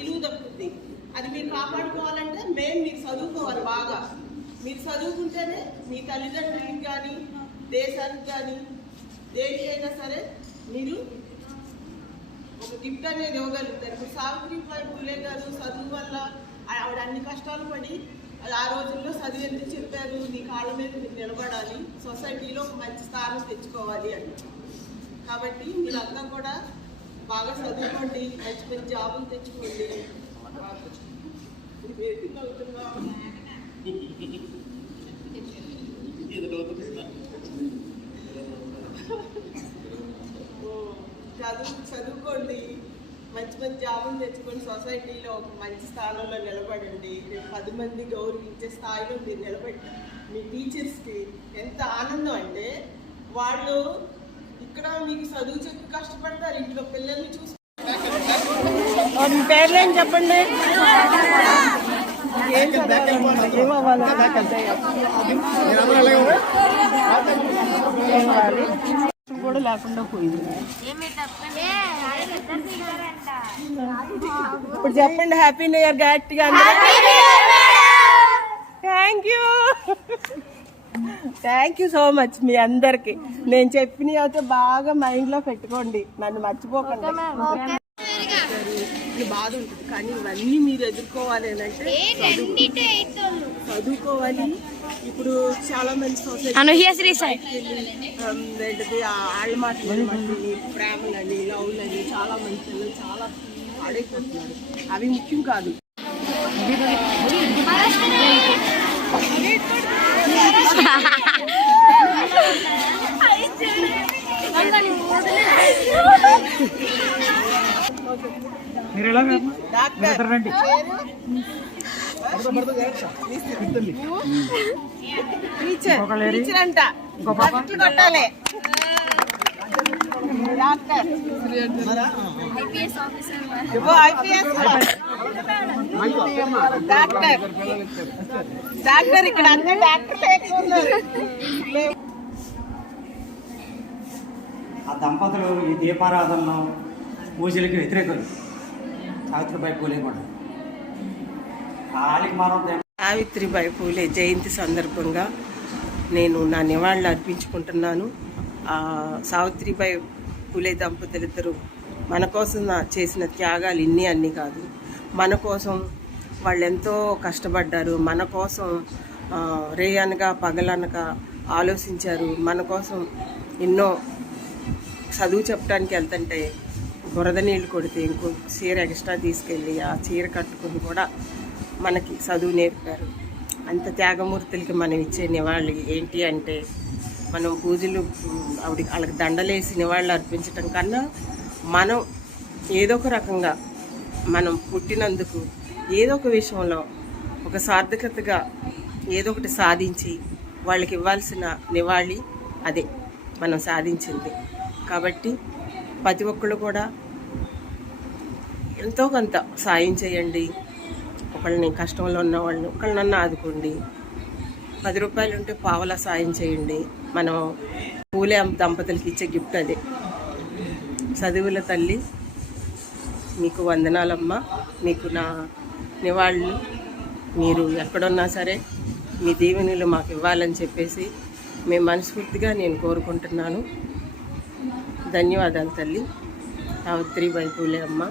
విలువ తప్పుతుంది అది మీరు కాపాడుకోవాలంటే మేము మీరు చదువుకోవాలి బాగా. మీరు చదువుకుంటేనే మీ తల్లిదండ్రులకి కానీ దేశానికి కానీ దేనికైనా సరే మీరు ఒక గిఫ్ట్ అనేది ఇవ్వగలుగుతారు. ఇప్పుడు సావిత్రిబాయి పూలే గారు చదువు వల్ల ఆవిడ అన్ని కష్టాలు పడి అది ఆ రోజుల్లో చదివి ఎందుకు చెప్పారు? నీ కాళ్ళ మీద మీరు నిలబడాలి. సొసైటీలో ఒక మంచి స్థానం తెచ్చుకోవాలి అని. కాబట్టి మీరంతా కూడా బాగా చదువుకోండి మంచి మంచి జాబులు తెచ్చుకోండి. చదువు చదువుకోండి. మంచి మంచి జాబులు తెచ్చుకొని సొసైటీలో ఒక మంచి స్థానంలో నిలబడండి. రేపు పది మంది గౌరవించే స్థాయిలో మీరు నిలబడి మీ టీచర్స్కి ఎంత ఆనందం అంటే వాళ్ళు ఇక్కడ మీకు చదువు చెప్పి కష్టపడతారు. ఇంట్లో పిల్లల్ని చూసి మీ పేర్లేం చెప్పండి? కూడా లేకుండా పోయింది. ఇప్పుడు చెప్పండి హ్యాపీ న్యూ ఇయర్ గట్టిగా thank you thank you so much మీ అందరికి. నేను చెప్పినవి అయితే బాగా మైండ్లో పెట్టుకోండి. నన్ను మర్చిపోకండి. ఇది బాధ ఉంటుంది. కానీ ఇవన్నీ మీరు ఎదుర్కోవాలి అంటే చదువు- చదువుకోవాలి. ఇప్పుడు చాలా మంది సొసైటీ ఆ ఆళ్ళ మాటలు ప్రేమలని లవ్లని చాలా మంది పిల్లలు చాలా పాడైపోతున్నారు. అవి ముఖ్యం కాదు. టీచర్ అంట ఫస్ట్ కొట్టాలి డాక్టర్ ఐపీఎస్. డాక్టర్ డాక్టర్ ఇక్కడ అన్ని డాక్టర్ లేకున్నారు ఆ దంపతులు ఈ దీపారాధనలో పూజలకి వ్యతిరేకులు. సావిత్రిబాయి పూలే కూడా. మనం సావిత్రిబాయి పూలే జయంతి సందర్భంగా నేను నా నివాళులు అర్పించుకుంటున్నాను. ఆ సావిత్రిబాయి పూలే దంపతులిద్దరూ మన కోసం నా- చేసిన త్యాగాలు ఇన్ని అన్ని కాదు. మన కోసం వాళ్ళు ఎంతో కష్టపడ్డారు. మన కోసం రేయనగా పగలనగా ఆలోచించారు. మన కోసం ఎన్నో చదువు చెప్పడానికి వెళ్తుంటే బురద నీళ్ళు కొడితే ఇంకో చీర ఎక్స్ట్రా తీసుకెళ్ళి ఆ చీర కట్టుకుని కూడా మనకి చదువు నేర్పారు. అంత త్యాగమూర్తులకి మనం ఇచ్చే నివాళి ఏంటి అంటే మనం పూజలు ఆవిడ వాళ్ళకి దండలేసి నివాళులు అర్పించటం కన్నా మనం ఏదో ఒక రకంగా మనం పుట్టినందుకు ఏదో ఒక విషయంలో ఒక సార్థకతగా ఏదో ఒకటి సాధించి వాళ్ళకి ఇవ్వాల్సిన నివాళి అదే మనం సాధించింది. కాబట్టి ప్రతి ఒక్కళ్ళు కూడా ఎంతో కొంత సాయం చేయండి. ఒకళ్ళని కష్టంలో ఉన్న వాళ్ళని ఒకళ్ళనన్నా ఆదుకోండి. పది రూపాయలు ఉంటే పావలా సాయం చేయండి. మనం పూలే దంపతులకి ఇచ్చే గిఫ్ట్ అదే. చదువుల తల్లి మీకు వందనాలమ్మ. మీకు నా నివాళులు. మీరు ఎక్కడున్నా సరే మీ దీవెనలు మాకు ఇవ్వాలని చెప్పేసి మేము మనస్ఫూర్తిగా నేను కోరుకుంటున్నాను. ధన్యవాదాలు తల్లి. సావిత్రి వైపులే అమ్మ.